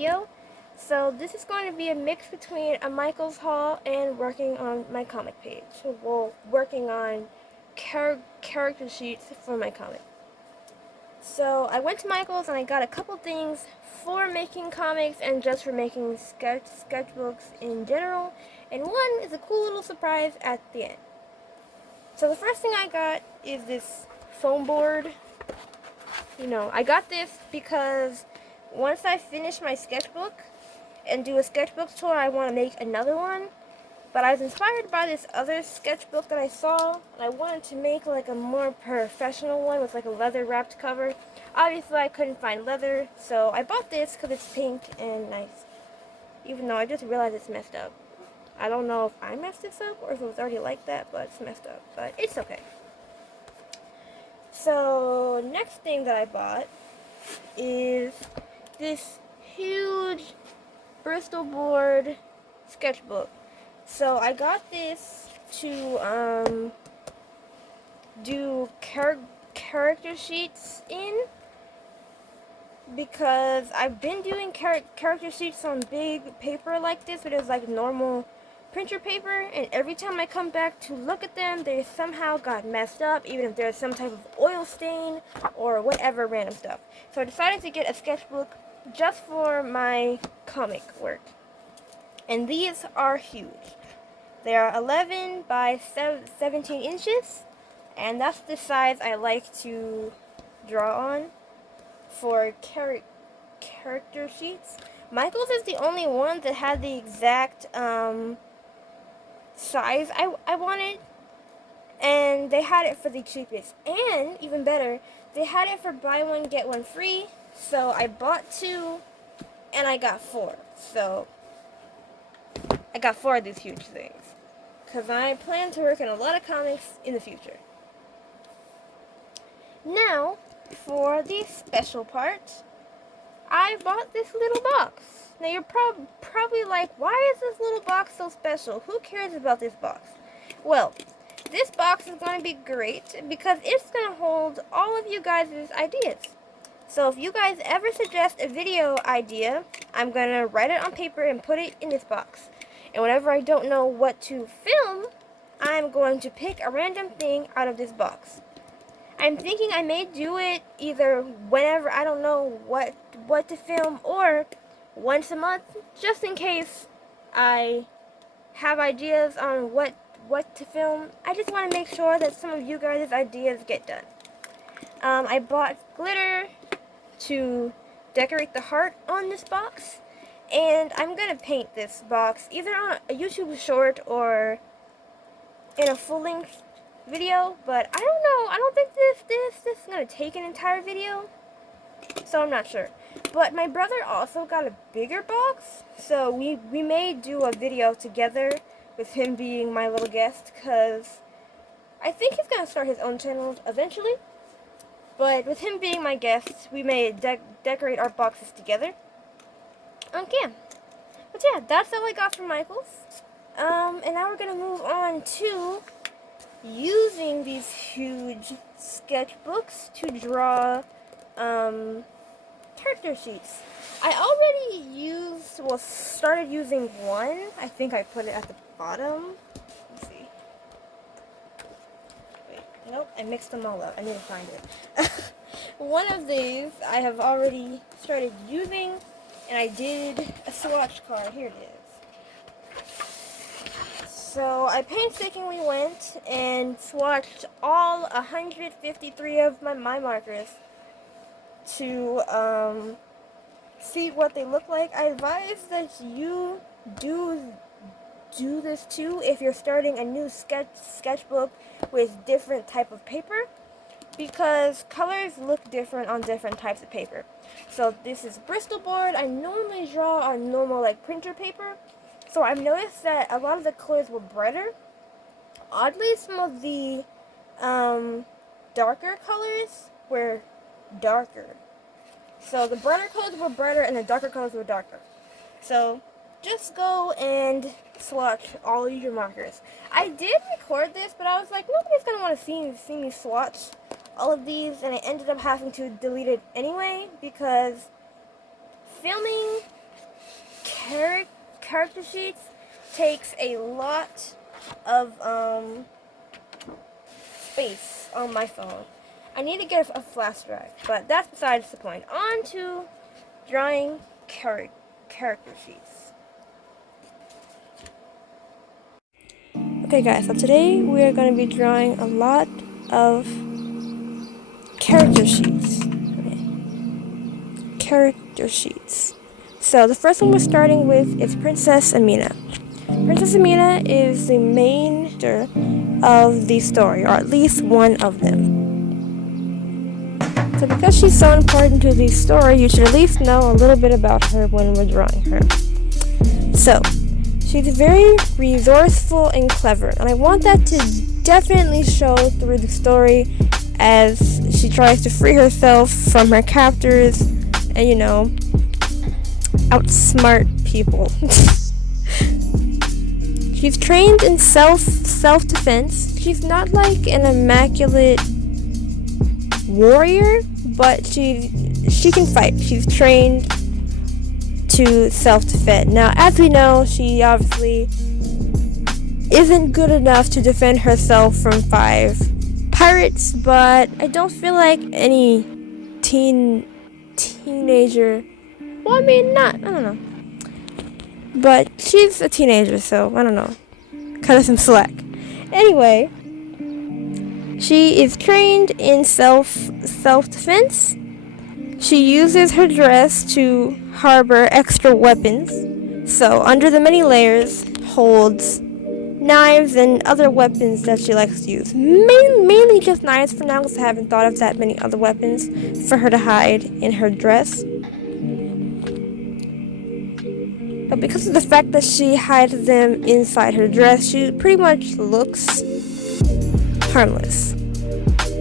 video. So this is going to be a mix between a Michaels haul and working on my comic page. Well, working on character sheets for my comic. So I went to Michaels and I got a couple things for making comics and just for making sketchbooks in general. And one is a cool little surprise at the end. So the first thing I got is this foam board. I got this because once I finish my sketchbook and do a sketchbook tour, I want to make another one. But I was inspired by this other sketchbook that I saw, and I wanted to make like a more professional one with like a leather wrapped cover. Obviously, I couldn't find leather, so I bought this because it's pink and nice. Even though I just realized it's messed up. I don't know if I messed this up or if it was already like that, but it's messed up. But it's okay. So, next thing that I bought is this huge Bristol board sketchbook. So I got this to do character sheets in, because I've been doing character sheets on big paper like this, but it was like normal printer paper, and every time I come back to look at them, they somehow got messed up, even if there's some type of oil stain or whatever random stuff. So I decided to get a sketchbook just for my comic work. And these are huge. They are 11 by 17 inches, and that's the size I like to draw on for character sheets. Michaels is the only one that had the exact size I wanted, and they had it for the cheapest. And even better, they had it for buy one get one free. So I bought 2 and I got 4. So I got 4 of these huge things because I plan to work on a lot of comics in the future. Now, for the special part, I bought this little box. Now you're probably like, why is this little box so special? Who cares about this box? Well, this box is going to be great because it's going to hold all of you guys' ideas. So if you guys ever suggest a video idea, I'm going to write it on paper and put it in this box. And whenever I don't know what to film, I'm going to pick a random thing out of this box. I'm thinking I may do it either whenever I don't know what to film, or once a month, just in case I have ideas on what to film. I just want to make sure that some of you guys' ideas get done. I bought glitter to decorate the heart on this box, and I'm gonna paint this box either on a YouTube short or in a full-length video, but I don't know. I don't think this is gonna take an entire video, so I'm not sure. But my brother also got a bigger box, so we may do a video together with him being my little guest, because I think he's gonna start his own channel eventually. But with him being my guest, we may decorate our boxes together on cam. But yeah, that's all I got from Michaels. And now we're gonna move on to using these huge sketchbooks to draw character sheets. I already started using one. I think I put it at the bottom. Let's see. Wait, nope, I mixed them all up. I need to find it. One of these I have already started using, and I did a swatch card. Here it is. So I painstakingly went and swatched all 153 of my markers to see what they look like. I advise that you do this too if you're starting a new sketchbook with different type of paper, because colors look different on different types of paper. So this is Bristol board. I normally draw on normal like printer paper, so I've noticed that a lot of the colors were brighter. Oddly, some of the darker colors were darker. So the brighter colors were brighter and the darker colors were darker. So just go and swatch all of your markers. I did record this, but I was like, nobody's going to want to see me swatch all of these, and I ended up having to delete it anyway because filming character sheets takes a lot of space on my phone. I need to get a flash drive, but that's besides the point. On to drawing character sheets. Okay guys, so today we are going to be drawing a lot of character sheets. Okay. Character sheets. So the first one we're starting with is Princess Amina. Princess Amina is the main character of the story, or at least one of them. So because she's so important to the story, you should at least know a little bit about her when we're drawing her. So, she's very resourceful and clever, and I want that to definitely show through the story as she tries to free herself from her captors and, outsmart people. She's trained in self-defense. She's not like an immaculate warrior, but she can fight. She's trained to self-defend. Now, as we know, she obviously isn't good enough to defend herself from 5 pirates, but I don't feel like any teenager. Well, I don't know. But she's a teenager, so I don't know. Cut her some slack. Anyway, she is trained in self-defense. She uses her dress to harbor extra weapons. So, under the many layers, holds knives and other weapons that she likes to use. Mainly just knives for now, because I haven't thought of that many other weapons for her to hide in her dress. But because of the fact that she hides them inside her dress, she pretty much looks harmless.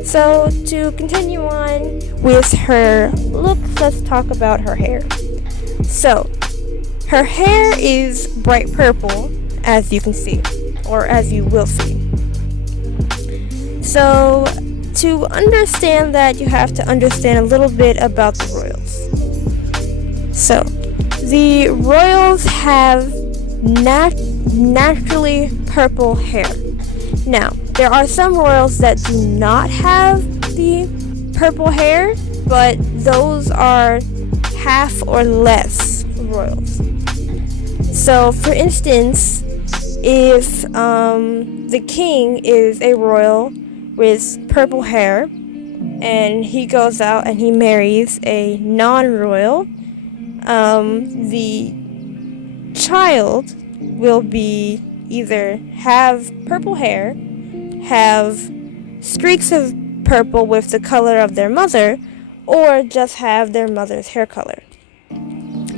So, to continue on with her look, let's talk about her hair. So, her hair is bright purple, as you can see, or as you will see. So, to understand that, you have to understand a little bit about the royals. So, the royals have naturally purple hair. Now, there are some royals that do not have the purple hair, but those are half or less royals. So, for instance, if the king is a royal with purple hair, and he goes out and he marries a non-royal, the child will be either have purple hair, have streaks of purple with the color of their mother, or just have their mother's hair color.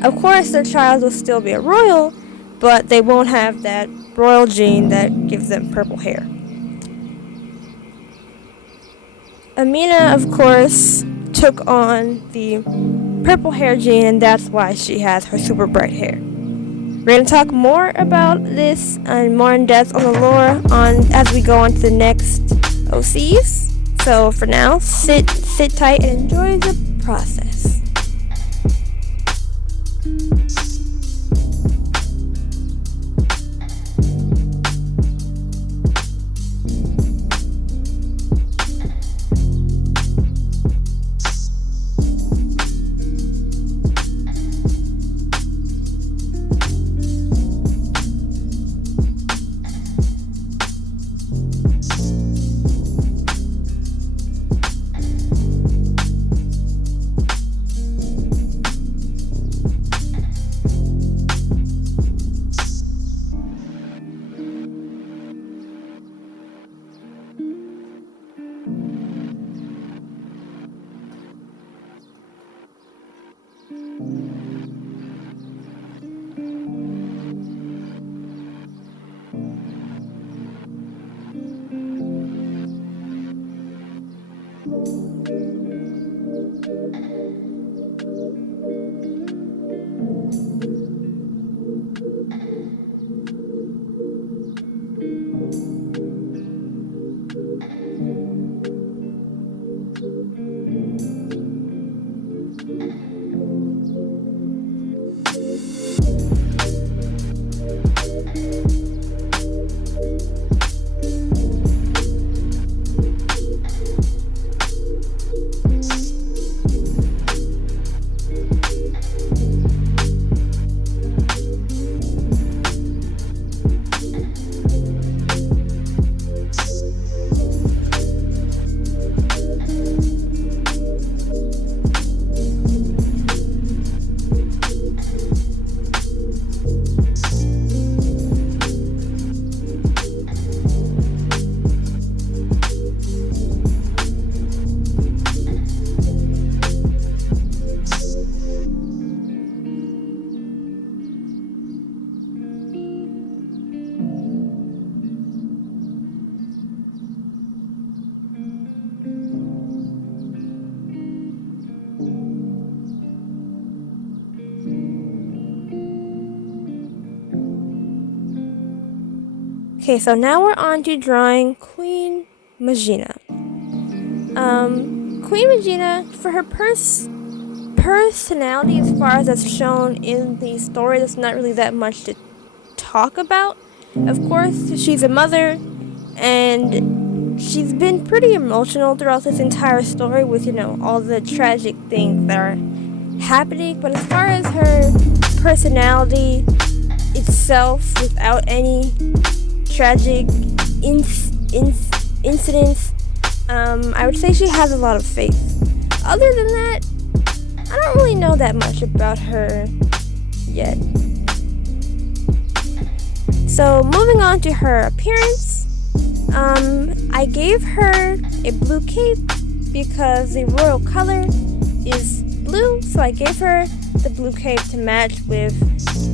Of course, their child will still be a royal, but they won't have that royal gene that gives them purple hair. Amina, of course, took on the purple hair gene, and that's why she has her super bright hair. We're going to talk more about this and more in depth on the lore as we go on to the next OCs. So for now, sit tight and enjoy the process. Okay, so now we're on to drawing Queen Mageena. Queen Mageena, for her personality, as far as that's shown in the story, there's not really that much to talk about. Of course, she's a mother, and she's been pretty emotional throughout this entire story with, all the tragic things that are happening. But as far as her personality itself, without any tragic incidents, I would say she has a lot of faith. Other than that, I don't really know that much about her yet. So moving on to her appearance, I gave her a blue cape because the royal color is blue, so I gave her the blue cape to match with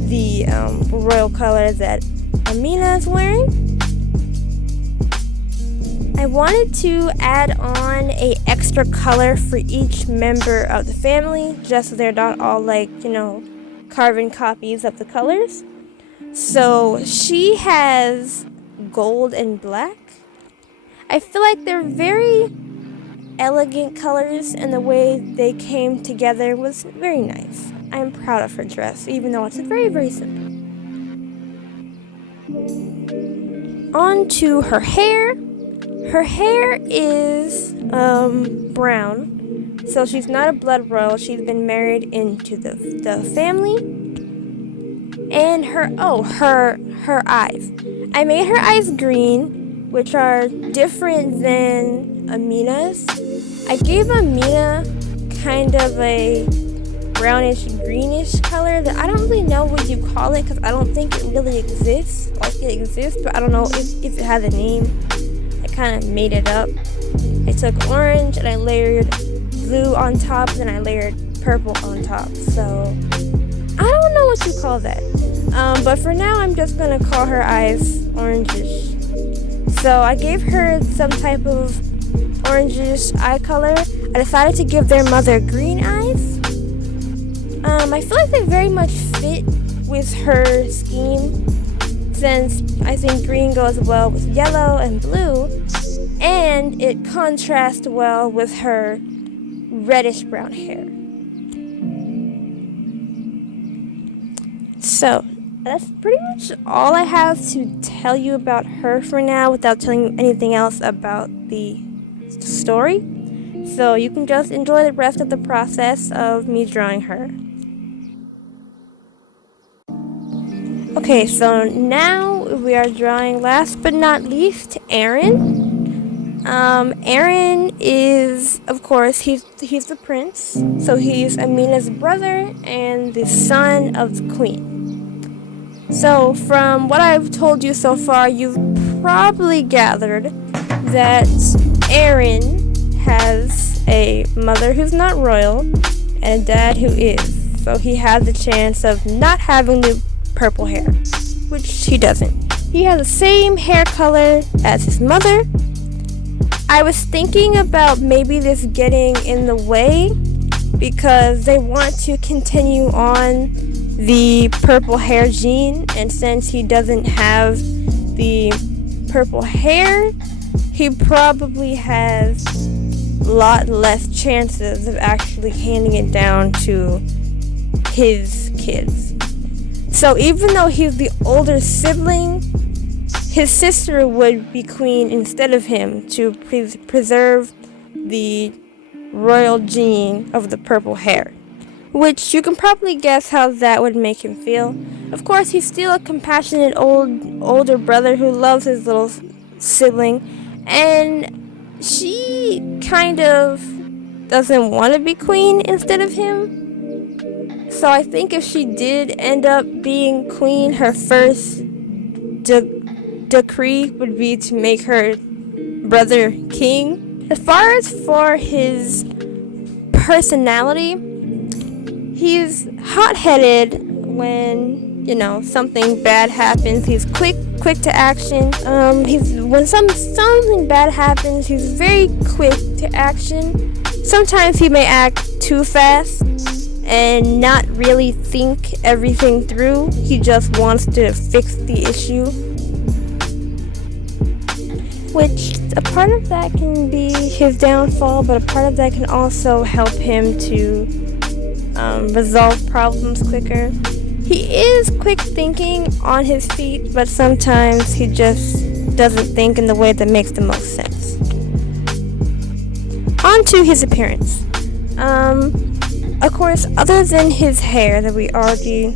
the royal color that Amina is wearing. I wanted to add on a extra color for each member of the family, just so they're not all carbon copies of the colors. So she has gold and black. I feel like they're very elegant colors, and the way they came together was very nice. I'm proud of her dress, even though it's very, very simple. On to her hair. Her hair is brown, so she's not a blood royal. She's been married into the family. And her eyes. I made her eyes green, which are different than Amina's. I gave Amina kind of a brownish greenish color that I don't really know what you call it, because I don't think it really exists. Like, it exists, but I don't know if it has a name. I kind of made it up. I took orange and I layered blue on top, and then I layered purple on top. So I don't know what you call that. But for now, I'm just gonna call her eyes orangish. So I gave her some type of orangish eye color. I decided to give their mother green eyes. I feel like they very much fit with her scheme, since I think green goes well with yellow and blue, and it contrasts well with her reddish brown hair. So that's pretty much all I have to tell you about her for now, without telling you anything else about the story. So you can just enjoy the rest of the process of me drawing her. Okay, so now we are drawing, last but not least, Aaron. Aaron is, of course, he's the prince. So he's Amina's brother and the son of the queen. So from what I've told you so far, you've probably gathered that Aaron has a mother who's not royal and a dad who is. So he has the chance of not having the purple hair, which he doesn't. He has the same hair color as his mother. I was thinking about maybe this getting in the way, because they want to continue on the purple hair gene, and since he doesn't have the purple hair, he probably has a lot less chances of actually handing it down to his kids. So even though he's the older sibling, his sister would be queen instead of him, to preserve the royal gene of the purple hair, which you can probably guess how that would make him feel. Of course, he's still a compassionate older brother who loves his little sibling, and she kind of doesn't want to be queen instead of him. So I think if she did end up being queen, her first decree would be to make her brother king. As far as for his personality, he's hot-headed when, something bad happens. He's quick to action. When something bad happens, he's very quick to action. Sometimes he may act too fast and not really think everything through. He just wants to fix the issue. which a part of that can be his downfall, but a part of that can also help him to resolve problems quicker. He is quick thinking on his feet, but sometimes he just doesn't think in the way that makes the most sense. On to his appearance. Of course, other than his hair that we already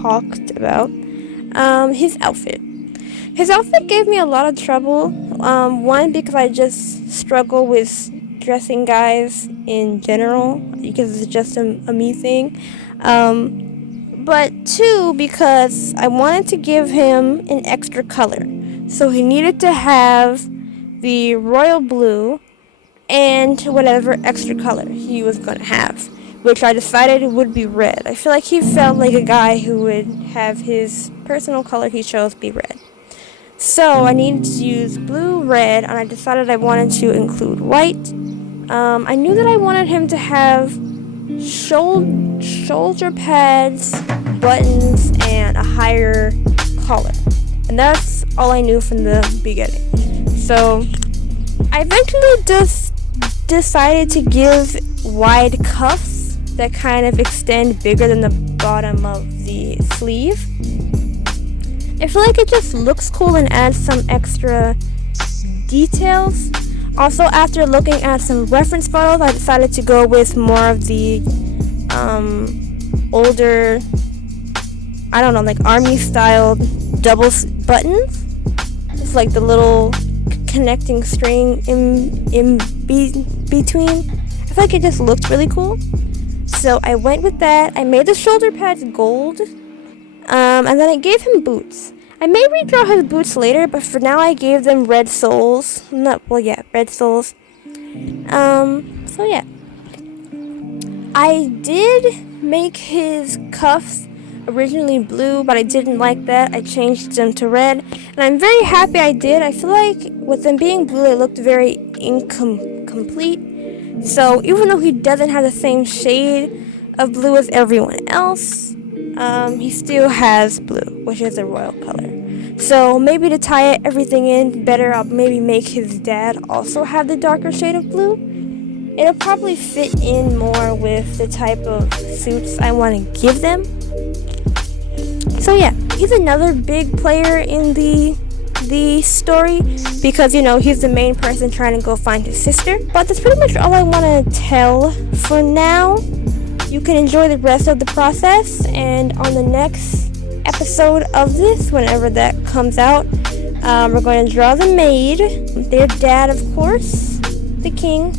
talked about, his outfit. His outfit gave me a lot of trouble. One, because I just struggle with dressing guys in general, because it's just a me thing. But two, because I wanted to give him an extra color. So he needed to have the royal blue and whatever extra color he was going to have, which I decided it would be red. I feel like he felt like a guy who would have his personal color he chose be red. So I needed to use blue, red, and I decided I wanted to include white. I knew that I wanted him to have shoulder pads, buttons, and a higher collar. And that's all I knew from the beginning. So I eventually just decided to give wide cuffs that kind of extend bigger than the bottom of the sleeve. I feel like it just looks cool and adds some extra details. Also, after looking at some reference photos, I decided to go with more of the older, I don't know, like army style double buttons. It's like the little connecting string in between. I feel like it just looked really cool. So I went with that. I made the shoulder pads gold. And then I gave him boots. I may redraw his boots later, but for now I gave them red soles. Red soles. So yeah. I did make his cuffs originally blue, but I didn't like that. I changed them to red, and I'm very happy I did. I feel like with them being blue, it looked very incomplete. So even though he doesn't have the same shade of blue as everyone else, he still has blue, which is a royal color. So maybe to tie everything in better, I'll maybe make his dad also have the darker shade of blue. It'll probably fit in more with the type of suits I want to give them. So yeah, he's another big player in the story because, you know, he's the main person trying to go find his sister. But that's pretty much all I want to tell for now. You can enjoy the rest of the process, and on the next episode of this, whenever that comes out, we're going to draw the maid, their dad, of course, the king,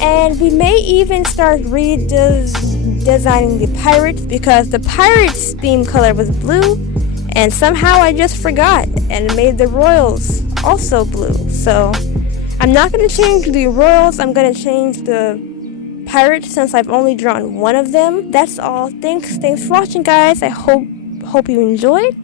and we may even start redesigning the pirates, because the pirates' theme color was blue, and somehow I just forgot and made the royals also blue. So I'm not going to change the royals, I'm going to change the pirates since I've only drawn one of them. That's all. Thanks for watching, guys. I hope you enjoyed.